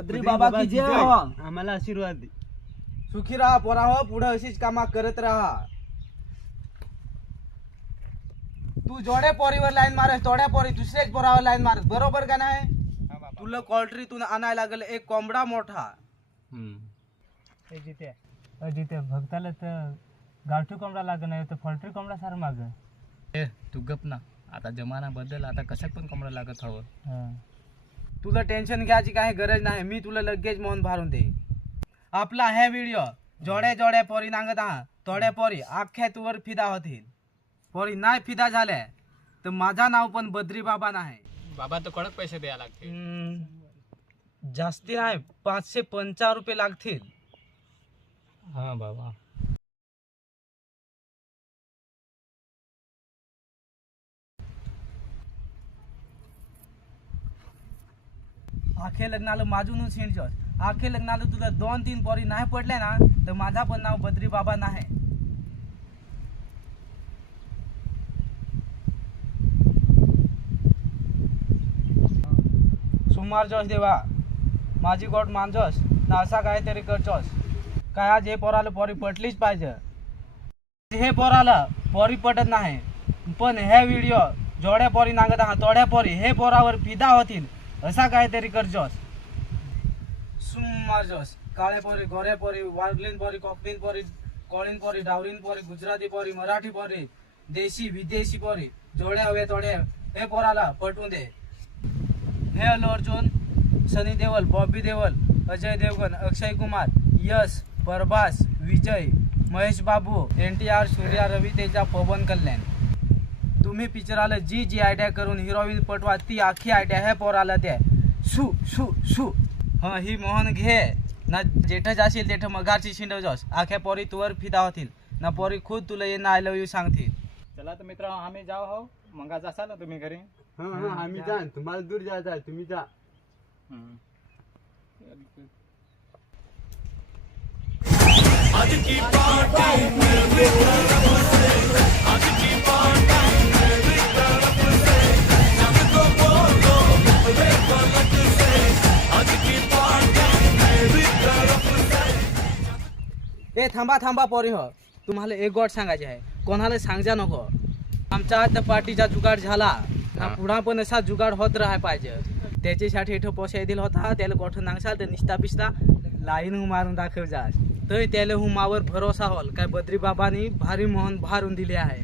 बद्री बाबा की जय हो। आम्हाला आशीर्वाद दे। सुखी राहा पोरा हो पुढे अशीच कामा करत राहा। तू जोड्या पोरीवर लाईन मारस तोड्या पोरी दुसऱ्याच पोरावर लाईन मारस बरोबर का नाही? तुला कॉल्ट्रीतून आणायला लागल एक कोंबडा मोठा. जिथे जिथे भक्ताला तर गावठी कोंबडा लाग नाही तर फॉल्ट्री कोंबडा सार माग. ए तू गप ना. आता जमाना बदल आता कशात पण कोंबडा लागत हवं? तुला टेन्शन घ्यायची काही गरज नाही. मी तुला लगेच मोहन भरून दे आपला हे व्हिडिओ जोड्या जोड्या पोरी नांगत आहा तोड्या पोरी अख्ख्या तुवर फिदा होतील. पोरी नाही फिदा झाल्या तर माझा नाव पण बद्री बाबा नाही. बाबा तर कडक पैसे द्यायला लागते हम्म, जास्ती नाही पाचशे पंचावन्न रुपये लागतील. हा बाबा. आखे लग्नाला माझूनच हिंडचोस आखे लग्नाला तुला दोन तीन पोरी नाही पडले ना तर माझा पण नाव बद्री बाबा नाही. सुमार जोश देवा माझी गोट मानजोस ना असा काहीतरी करचोस काय आज हे पोराला पोरी पटलीच पाहिजे? हे पोराला पोरी पटत नाही. पण हे व्हिडिओ जोड्या पोरी नांगत आहात तोड्या पोरी हे पोरावर फिदा होतील. असा काहीतरी करजोस सुमारजोस काळे पोरी गोरे पोरी वारलीन पोरी कोकणीन पोरी कोळीन पोरी डावरीन पोरी गुजराती पोरी मराठी पोरी देशी विदेशी पोरी. जोड्या हवे तोड्या हे पोराला पटवून दे. हे Allu Arjun Sunny Deol Bobby Deol Ajay Devgn Akshay Kumar Yash Prabhas Vijay Mahesh Babu N T R Suriya Ravi Teja Pawan Kalyan. तुम्ही पिक्चराला जी जी आयडिया करून हिरोईन पटवा ती आखी आयडिया हे पोराला द्या. शू शू शू हा ही मोहन घे. ना जेठं जाशील तेठं मगारची शिंडव जास आख्या पोरी तुवर फिदा होतील. ना पोरी खुद तुला ये ना आय लव्ह यू सांगतील. चला तर मित्र आम्ही जाऊ हो मग आज असाल ना तुम्ही घरी? आम्ही जा. तुम्हाला दूर जायचं आहे तुम्ही जा. ए थांबा थांबा पोरी हो तुम्हाला एक गोट सांगायचे आहे. कोणाला सांगजा नको. आमचा आता पार्टीचा जुगाड झाला. पुढा पण असा जुगाड होत राहाय पाहिजे. त्याच्यासाठी इथं पोसाय दिला होता. त्याला गोठ नांगसाल तर निस्ता पिस्ता लाईन हु मारून दाखव जा. तर त्याला हुमावर भरोसा होल. काय बद्री बाबांनी भारी मोहन भारून दिले आहे.